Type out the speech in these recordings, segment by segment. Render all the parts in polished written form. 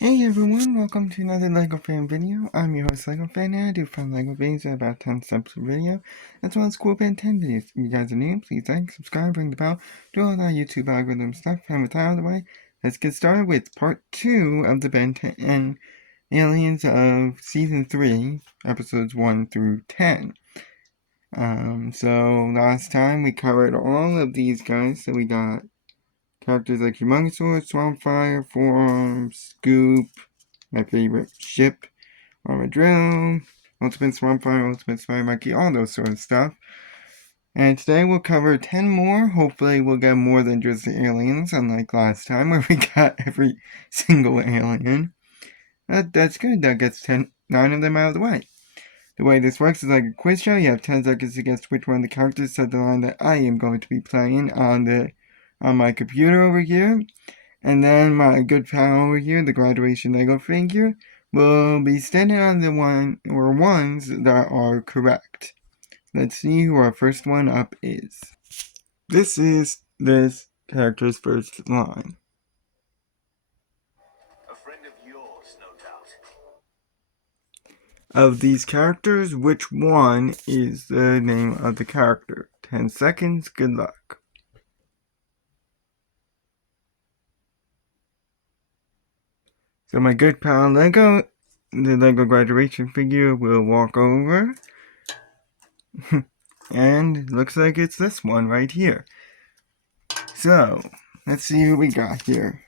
Hey everyone, welcome to another LEGO Fan video. I'm your host LEGO Fan and I do fun LEGO videos at about 10 steps per video, as well as cool Ben 10 videos. If you guys are new, please like, subscribe, ring the bell, do all that YouTube algorithm stuff, and with that out of the way, let's get started with part 2 of the Ben 10 Aliens of Season 3, episodes 1 through 10. So last time we covered all of these guys, so we got characters like Humongousaurus, Swampfire, Forearm, Scoop, my favorite ship, Armadillo, Ultimate Swampfire, Ultimate Spider Monkey, all those sort of stuff. And today we'll cover 10 more. Hopefully we'll get more than just the aliens, unlike last time where we got every single alien. That's good, that gets 9 of them out of the way. The way this works is like a quiz show. You have 10 seconds to guess which one of the characters said the line that I am going to be playing on my computer over here. And then my good pal over here, the graduation Lego figure, will be standing on the ones that are correct. Let's see who our first one up is. This is this character's first line. A friend of yours, no doubt. Of these characters, which one is the name of the character? 10 seconds, good luck. So my good pal Lego, the Lego graduation figure, will walk over. And looks like it's this one right here. So, let's see who we got here.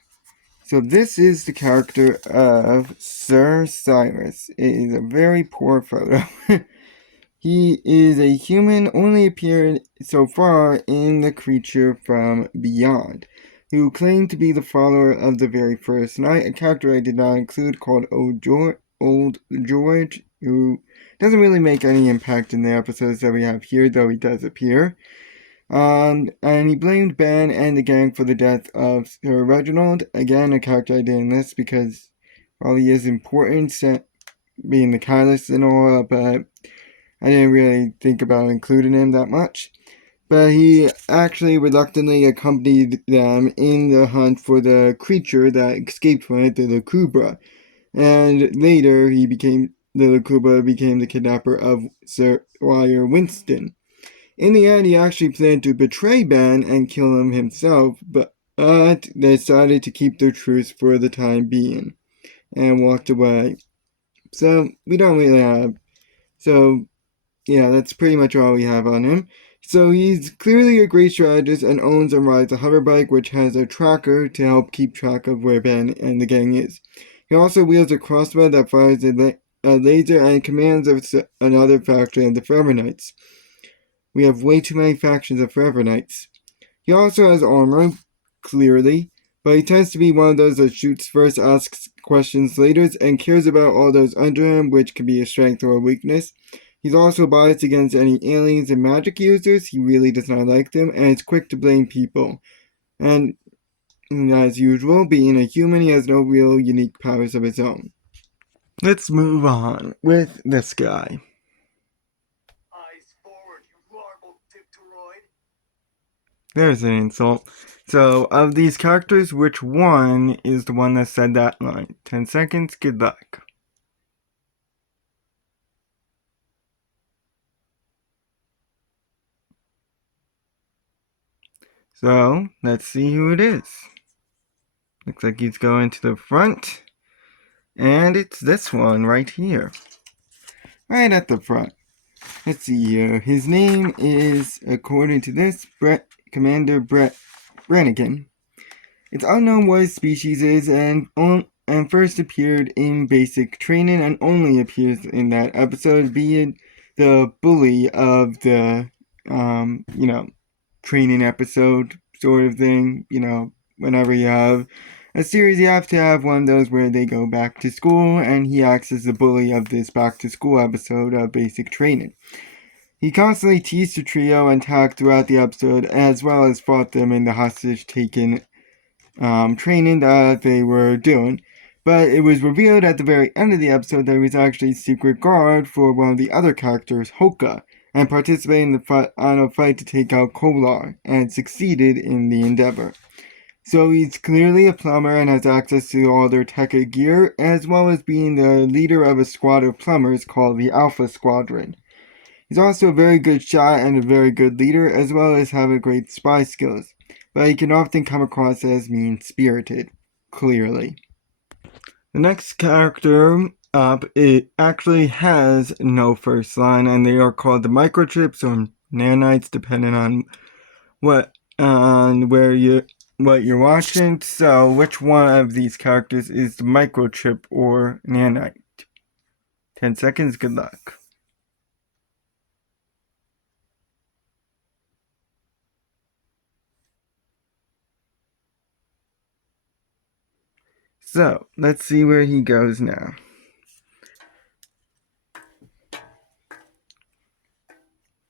So this is the character of Sir Cyrus. It is a very poor photo. He is a human, only appeared so far in The Creature from Beyond, who claimed to be the follower of the very first knight, a character I did not include called Old George, who doesn't really make any impact in the episodes that we have here, though he does appear. And he blamed Ben and the gang for the death of Sir Reginald. Again, a character I didn't list because while he is important, being the catalyst and all, but I didn't really think about including him that much. But he actually reluctantly accompanied them in the hunt for the creature that escaped from it, the Lacubra. And later, the Lacubra became the kidnapper of Squire Winston. In the end, he actually planned to betray Ben and kill him himself, but they decided to keep their truce for the time being and walked away. So, we don't really have. So, yeah, that's pretty much all we have on him. So, he's clearly a great strategist and owns and rides a hoverbike which has a tracker to help keep track of where Ben and the gang is. He also wields a crossbow that fires a laser and commands another faction of the Forever Knights. We have way too many factions of Forever Knights. He also has armor, clearly, but he tends to be one of those that shoots first, asks questions later, and cares about all those under him, which can be a strength or a weakness. He's also biased against any aliens and magic users. He really does not like them, and is quick to blame people. And as usual, being a human, he has no real unique powers of his own. Let's move on with this guy. There's an insult. So, of these characters, which one is the one that said that line? 10 seconds, good luck. So, let's see who it is. Looks like he's going to the front. And it's this one right here. Right at the front. Let's see here. His name is, according to this, Commander Brannigan. It's unknown what his species is and first appeared in basic training and only appears in that episode, being the bully of the, training episode sort of thing. Whenever you have a series, you have to have one of those where they go back to school, and he acts as the bully of this back to school episode of basic training. He constantly teased the trio and tagged throughout the episode, as well as fought them in the hostage-taking training that they were doing. But it was revealed at the very end of the episode that he was actually secret guard for one of the other characters, Hoka, and participated in the final fight to take out Kolar, and succeeded in the endeavor. So he's clearly a plumber and has access to all their tech gear, as well as being the leader of a squad of plumbers called the Alpha Squadron. He's also a very good shot and a very good leader, as well as having great spy skills, but he can often come across as mean-spirited, clearly. The next character up, it actually has no first line, and they are called the Microchips or Nanites, depending on what what you're watching. So, which one of these characters is the Microchip or Nanite? 10 seconds. Good luck. So, let's see where he goes now.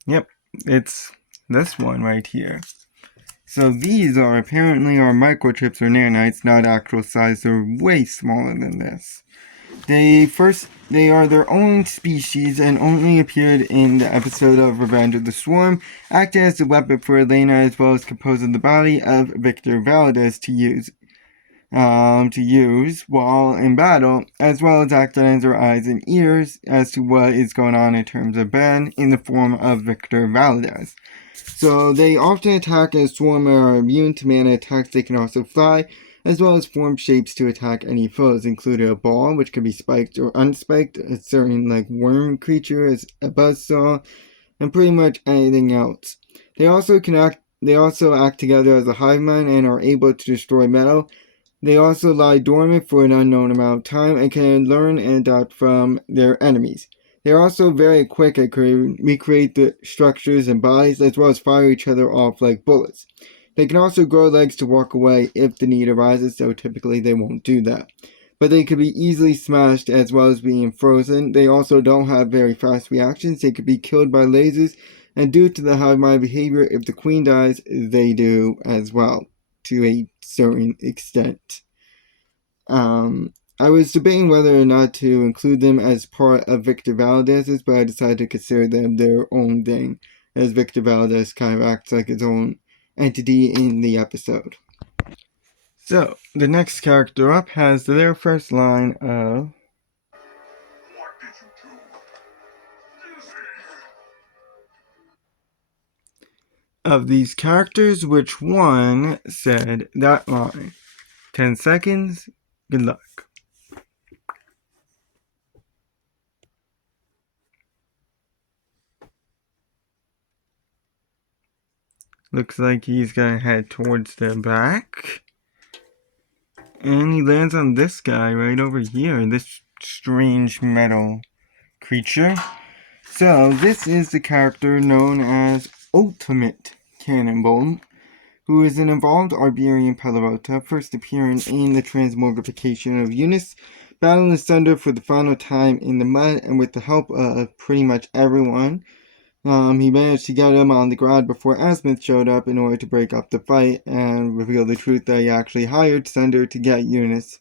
Yep, it's this one right here. So these are apparently our microchips or nanites, not actual size. They're way smaller than this. They are their own species and only appeared in the episode of Revenge of the Swarm, acting as the weapon for Elena as well as composing the body of Victor Valadis to use while in battle, as well as acting as their eyes and ears as to what is going on in terms of Ben in the form of Victor Valadis. So they often attack as swarm and are immune to mana attacks. They can also fly, as well as form shapes to attack any foes, including a ball, which can be spiked or unspiked, a certain like worm creature as a buzzsaw, and pretty much anything else. They also act together as a hive mind and are able to destroy metal. They also lie dormant for an unknown amount of time and can learn and adapt from their enemies. They are also very quick at recreate the structures and bodies, as well as fire each other off like bullets. They can also grow legs to walk away if the need arises, though typically they won't do that. But they could be easily smashed as well as being frozen. They also don't have very fast reactions. They could be killed by lasers, and due to the hive mind behavior, if the queen dies, they do as well, to a certain extent. I was debating whether or not to include them as part of Victor Valadis's, but I decided to consider them their own thing, as Victor Valadis kind of acts like his own entity in the episode. So, the next character up has their first line of... What did you do? Of these characters, which one said that line? 10 seconds. Good luck. Looks like he's gonna head towards the back. And he lands on this guy right over here, this strange metal creature. So, this is the character known as Ultimate Cannonbolt, who is an evolved Iberian Pelirota, first appearing in the transmogrification of Eunice, battling Thunder for the final time in the mud, and with the help of pretty much everyone. He managed to get him on the ground before Asmith showed up in order to break up the fight and reveal the truth that he actually hired Thunder to get Eunice.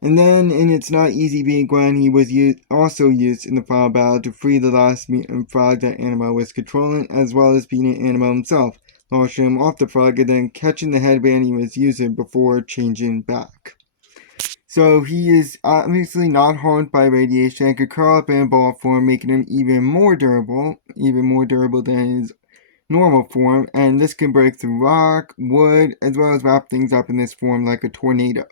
And then, in It's Not Easy Being Gwen, he was also used in the final battle to free the last mutant frog that Anima was controlling, as well as beating Anima himself, launching him off the frog and then catching the headband he was using before changing back. So he is obviously not harmed by radiation and could curl up in a ball form, making him even more durable than his normal form, and this can break through rock, wood, as well as wrap things up in this form like a tornado.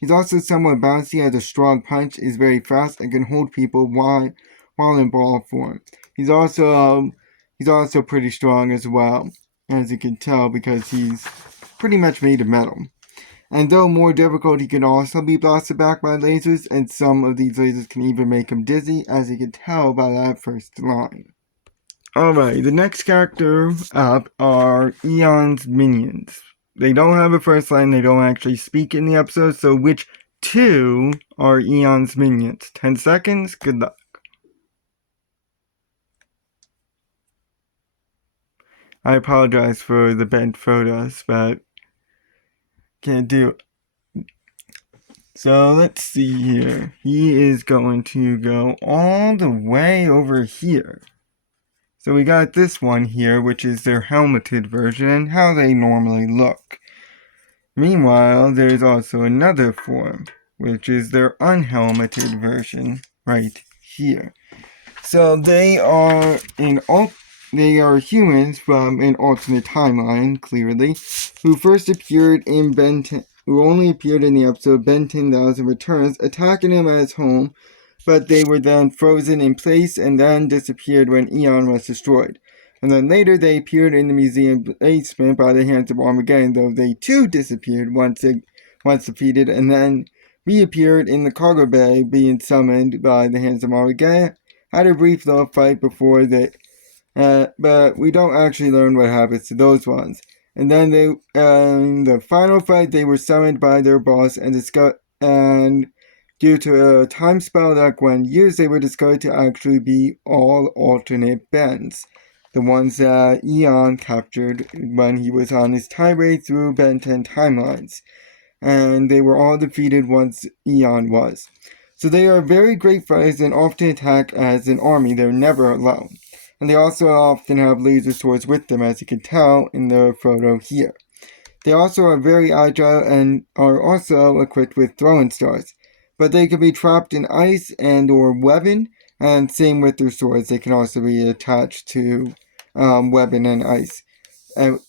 He's also somewhat bouncy, has a strong punch, is very fast, and can hold people while in ball form. He's also pretty strong as well, as you can tell, because he's pretty much made of metal. And though more difficult, he can also be blasted back by lasers, and some of these lasers can even make him dizzy, as you can tell by that first line. Alright, the next character up are Eon's minions. They don't have a first line, they don't actually speak in the episode, so which two are Eon's minions? 10 seconds, good luck. I apologize for the bent photos, but can't do it. So let's see here. He is going to go all the way over here. So we got this one here, which is their helmeted version and how they normally look. Meanwhile, there's also another form, which is their unhelmeted version right here. So they are humans from an alternate timeline, clearly, who first appeared in who only appeared in the episode Ben 10,000 Returns, attacking him at his home, but they were then frozen in place and then disappeared when Eon was destroyed. And then later they appeared in the museum basement by the hands of Armageddon, though they too disappeared once defeated, and then reappeared in the cargo bay being summoned by the hands of Armageddon. Had a brief little fight before they, but we don't actually learn what happens to those ones. And then they, in the final fight, they were summoned by their boss and due to a time spell that Gwen used, they were discovered to actually be all alternate Bens. The ones that Eon captured when he was on his tirade through Ben 10 timelines. And they were all defeated once Eon was. So they are very great fighters and often attack as an army. They're never alone. And they also often have laser swords with them, as you can tell in the photo here. They also are very agile and are also equipped with throwing stars. But they can be trapped in ice and or weapon, and same with their swords. They can also be attached to weapon and ice.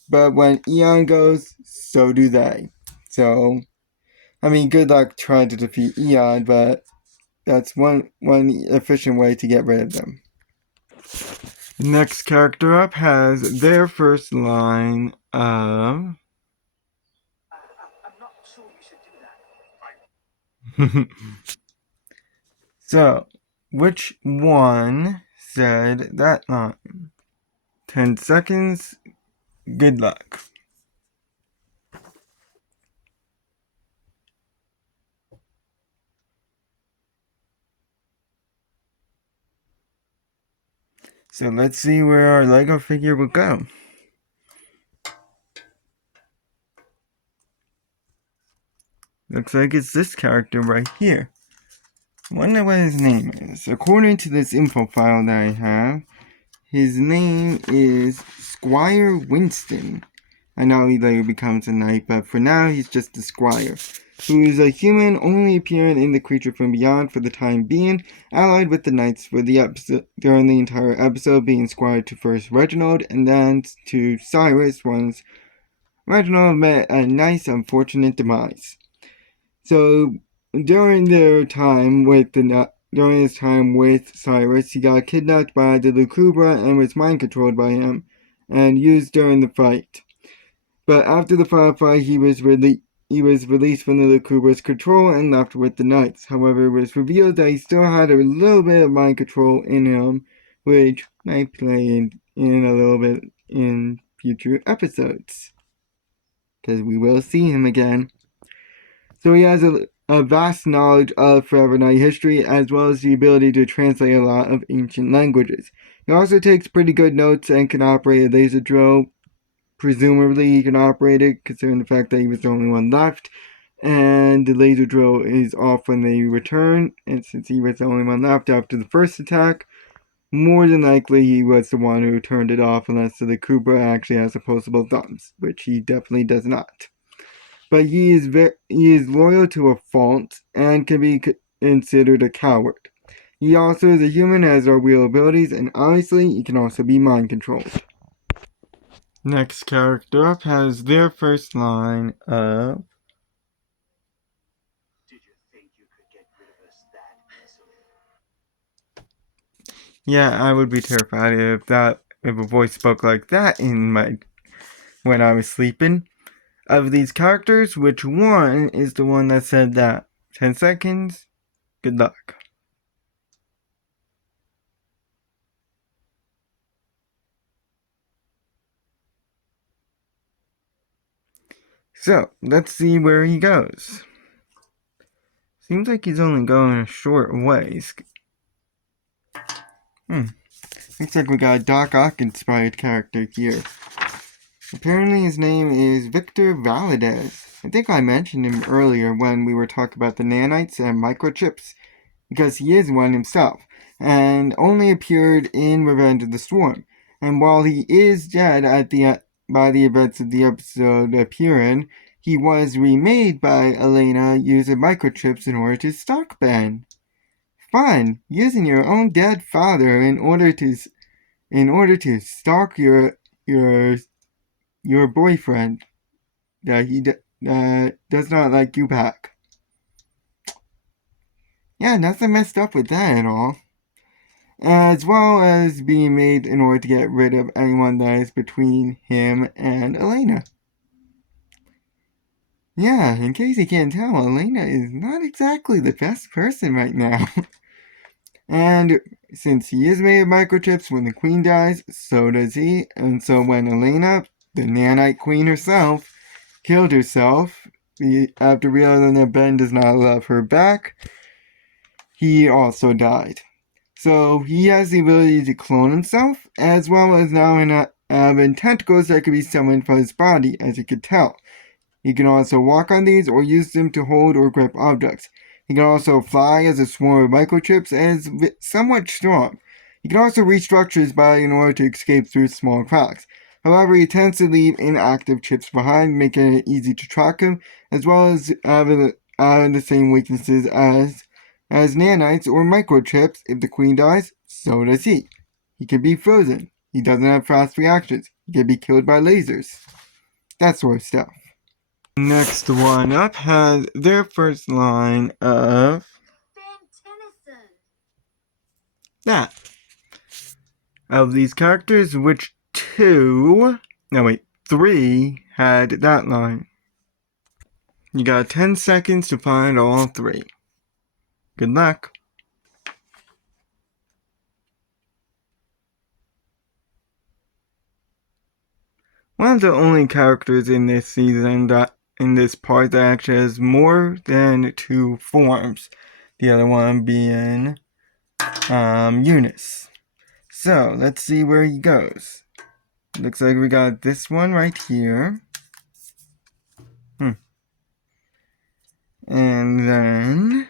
But when Eon goes, so do they. So, I mean, good luck trying to defeat Eon, but that's one efficient way to get rid of them. The next character up has their first line of... I'm not sure you should do that. So, which one said that line? 10 seconds. Good luck. So let's see where our Lego figure will go. Looks like it's this character right here. I wonder what his name is. According to this info file that I have, his name is Squire Winston. I know he later becomes a knight, but for now he's just a squire, who is a human only appearing in the Creature from Beyond for the time being, allied with the knights for the episode during the entire episode, being squire to first Reginald and then to Cyrus once Reginald met a nice unfortunate demise. So during his time with Cyrus, he got kidnapped by the Lucubra and was mind controlled by him and used during the fight. But after the final fight, he was released from the Lucubra's control and left with the Knights. However, it was revealed that he still had a little bit of mind control in him, which might play in a little bit in future episodes, because we will see him again. So he has a vast knowledge of Forever Knight history, as well as the ability to translate a lot of ancient languages. He also takes pretty good notes and can operate a laser drill. Presumably he can operate it, considering the fact that he was the only one left, and the laser drill is off when they return, and since he was the only one left after the first attack, more than likely he was the one who turned it off, unless the Kubra actually has opposable thumbs, which he definitely does not. But he is loyal to a fault and can be considered a coward. He also is a human, has our real abilities, and obviously he can also be mind controlled. Next character up has their first line of... Did you think you could get rid of us that easily? Yeah, I would be terrified if a voice spoke like that when I was sleeping. Of these characters, which one is the one that said that? 10 seconds. Good luck. So, let's see where he goes. Seems like he's only going a short ways. Looks like we got a Doc Ock inspired character here. Apparently his name is Elena Valadis. I think I mentioned him earlier when we were talking about the Nanites and Microchips, because he is one himself, and only appeared in Revenge of the Storm. And while he is dead by the events of the episode appearing, he was remade by Elena using microchips in order to stalk Ben. Fun! Using your own dead father in order to stalk your boyfriend that he does not like you back. Yeah, nothing messed up with that at all. As well as being made in order to get rid of anyone that is between him and Elena. Yeah, in case you can't tell, Elena is not exactly the best person right now. And since he is made of microchips, when the queen dies, so does he. And so when Elena, the nanite queen herself, killed herself after realizing that Ben does not love her back, he also died. So he has the ability to clone himself, as well as now having tentacles that can be summoned from his body, as you could tell. He can also walk on these or use them to hold or grip objects. He can also fly as a swarm of microchips and is somewhat strong. He can also restructure his body in order to escape through small cracks. However, he tends to leave inactive chips behind, making it easy to track him, as well as having the same weaknesses as nanites or microchips. If the queen dies, so does he. He can be frozen. He doesn't have fast reactions. He can be killed by lasers. That sort of stuff. Next one up has their first line of that. Of these characters, which three had that line. You got 10 seconds to find all three. Good luck. One of the only characters in this season in this part that actually has more than two forms. The other one being Eunice. So let's see where he goes. Looks like we got this one right here. And then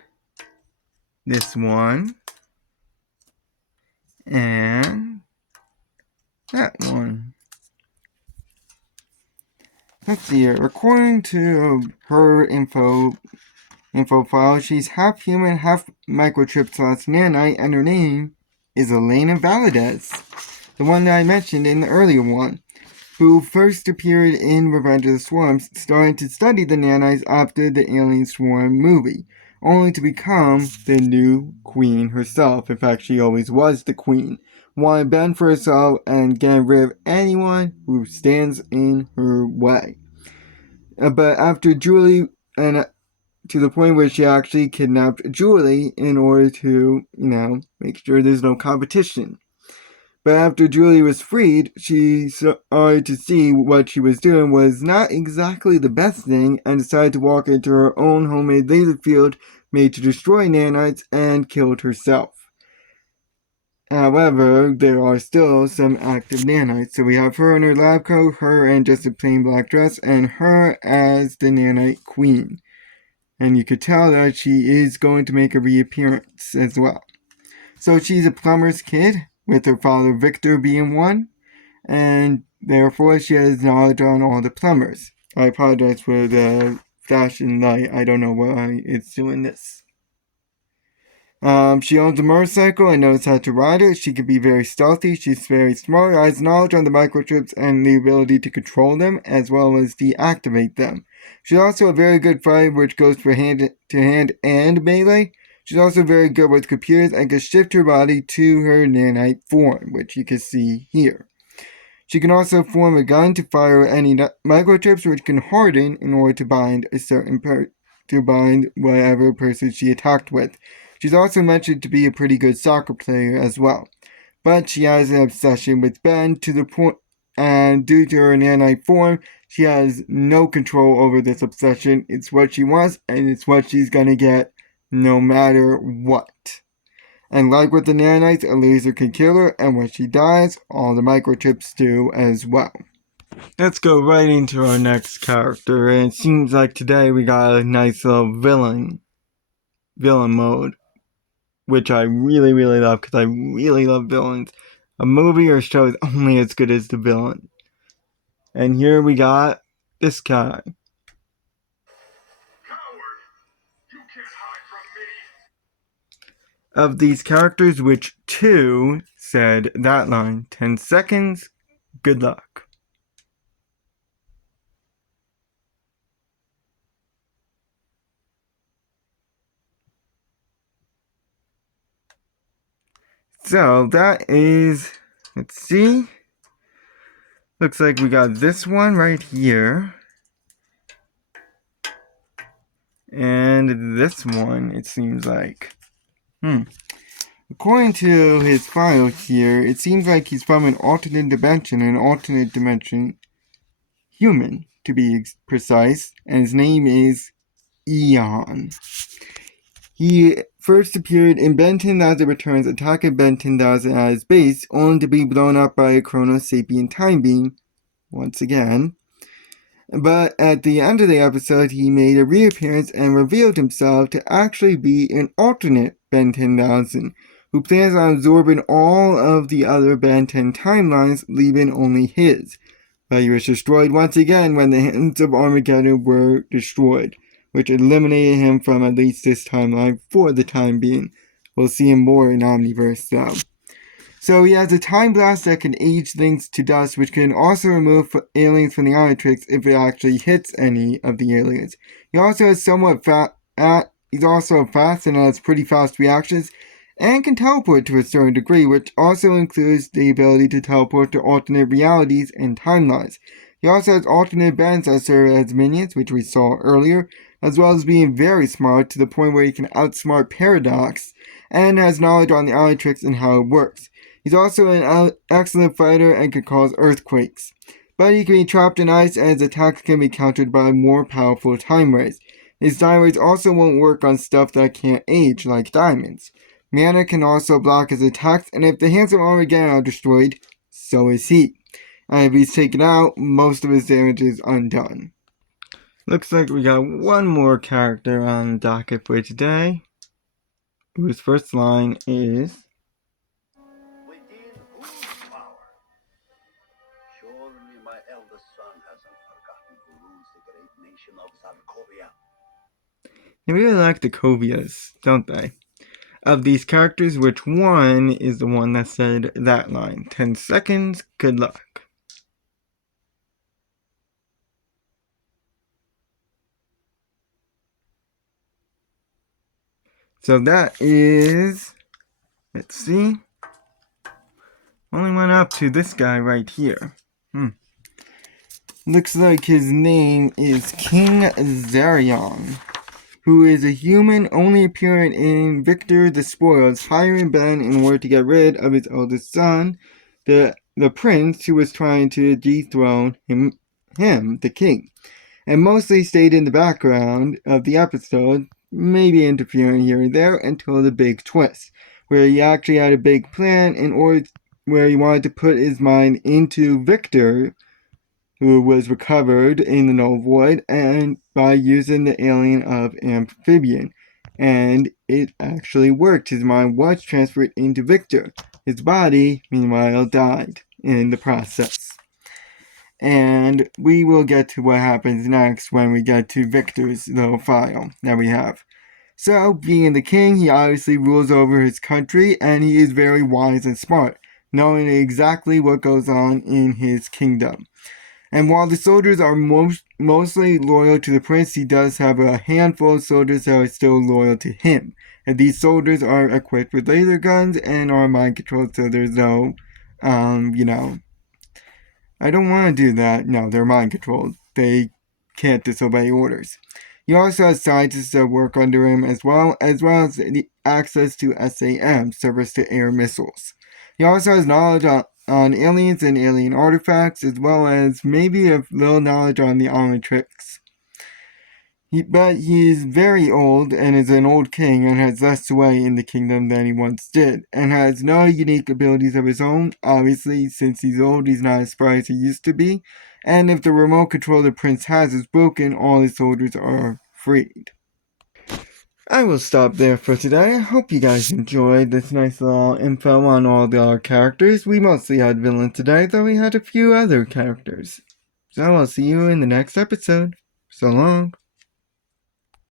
this one. And that one. Let's see here. According to her info file, she's half human, half microchip / nanite, and her name is Elena Valadis, the one that I mentioned in the earlier one, who first appeared in Revenge of the Swarms, starting to study the nanites after the Alien Swarm movie, only to become the new queen herself. In fact, she always was the queen, wanting Ben for herself and getting rid of anyone who stands in her way. But after Julie, and to the point where she actually kidnapped Julie in order to, make sure there's no competition. But after Julie was freed, she started to see what she was doing was not exactly the best thing and decided to walk into her own homemade laser field made to destroy nanites and killed herself. However, there are still some active nanites, so we have her in her lab coat, her in just a plain black dress, and her as the nanite queen. And you could tell that she is going to make a reappearance as well. So she's a plumber's kid, with her father Victor being one, and therefore she has knowledge on all the plumbers. I apologize for the flashing light. I don't know why it's doing this. She owns a motorcycle and knows how to ride it. She can be very stealthy. She's very smart, has knowledge on the microchips and the ability to control them, as well as deactivate them. She's also a very good fighter, which goes for hand-to-hand and melee. She's also very good with computers and can shift her body to her nanite form, which you can see here. She can also form a gun to fire any microchips, which can harden in order to bind whatever person she attacked with. She's also mentioned to be a pretty good soccer player as well. But she has an obsession with Ben to the point, and due to her nanite form, she has no control over this obsession. It's what she wants, and it's what she's gonna get no matter what. And like with the nanites, a laser can kill her, and when she dies, all the microchips do as well. Let's go right into our next character, and it seems like today we got a nice little villain mode, which I really, really love, because I really love villains. A movie or show is only as good as the villain. And here we got this guy. of these characters, which 2 said that line. 10 seconds, good luck. So that is, let's see. Looks like we got this one right here. And this one, it seems like. According to his file here, it seems like he's from an alternate dimension, human, to be precise, and his name is Eon. He first appeared in Ben 10,000 Returns, attacking Ben 10,000 at his base, only to be blown up by a Chrono Sapien time beam, once again. But at the end of the episode, he made a reappearance and revealed himself to actually be an alternate Ben 10,000, who plans on absorbing all of the other Ben 10 timelines, leaving only his. But he was destroyed once again when the Hands of Armageddon were destroyed, which eliminated him from at least this timeline for the time being. We'll see him more in Omniverse though. So he has a time blast that can age things to dust, which can also remove aliens from the Nanites if it actually hits any of the aliens. He also has he's also fast and has pretty fast reactions, and can teleport to a certain degree, which also includes the ability to teleport to alternate realities and timelines. He also has alternate bands that serve as minions, which we saw earlier, as well as being very smart to the point where he can outsmart Paradox, and has knowledge on the Nanites and how it works. He's also an excellent fighter and can cause earthquakes. But he can be trapped in ice, and his attacks can be countered by more powerful time rays. His time rays also won't work on stuff that can't age, like diamonds. Mana can also block his attacks, and if the Hands of Armageddon are destroyed, so is he. And if he's taken out, most of his damage is undone. Looks like we got one more character on the docket for today, whose first line is... Surely my eldest son hasn't forgotten who rules the great nation of Zarkovia. They really like the Kovias, don't they? Of these characters, which one is the one that said that line? 10 seconds, good luck. So that is, let's see, only went up to this guy right here. Looks like his name is King Xarion, who is a human only appearing in Victor the Spoils, hiring Ben in order to get rid of his eldest son, the prince who was trying to dethrone him, the king, and mostly stayed in the background of the episode, maybe interfering here and there until the big twist, where he actually had a big plan in order where he wanted to put his mind into Victor, who was recovered in the Null Void, and by using the alien of Amphibian. And it actually worked. His mind was transferred into Victor. His body, meanwhile, died in the process. And we will get to what happens next when we get to Victor's little file that we have. So, being the king, he obviously rules over his country, and he is very wise and smart, knowing exactly what goes on in his kingdom. And while the soldiers are mostly loyal to the prince, he does have a handful of soldiers that are still loyal to him. And these soldiers are equipped with laser guns and are mind controlled, so there's no, I don't want to do that. No, they're mind controlled. They can't disobey orders. He also has scientists that work under him as well as the access to SAM, Service to Air Missiles. He also has knowledge on aliens and alien artifacts, as well as maybe a little knowledge on the Omnitrix. But he is very old and is an old king and has less sway in the kingdom than he once did, and has no unique abilities of his own. Obviously, since he's old, he's not as spry as he used to be, and if the remote control the prince has is broken, all his soldiers are freed. I will stop there for today. I hope you guys enjoyed this nice little info on all our characters. We mostly had villains today, though we had a few other characters. So I'll see you in the next episode. So long.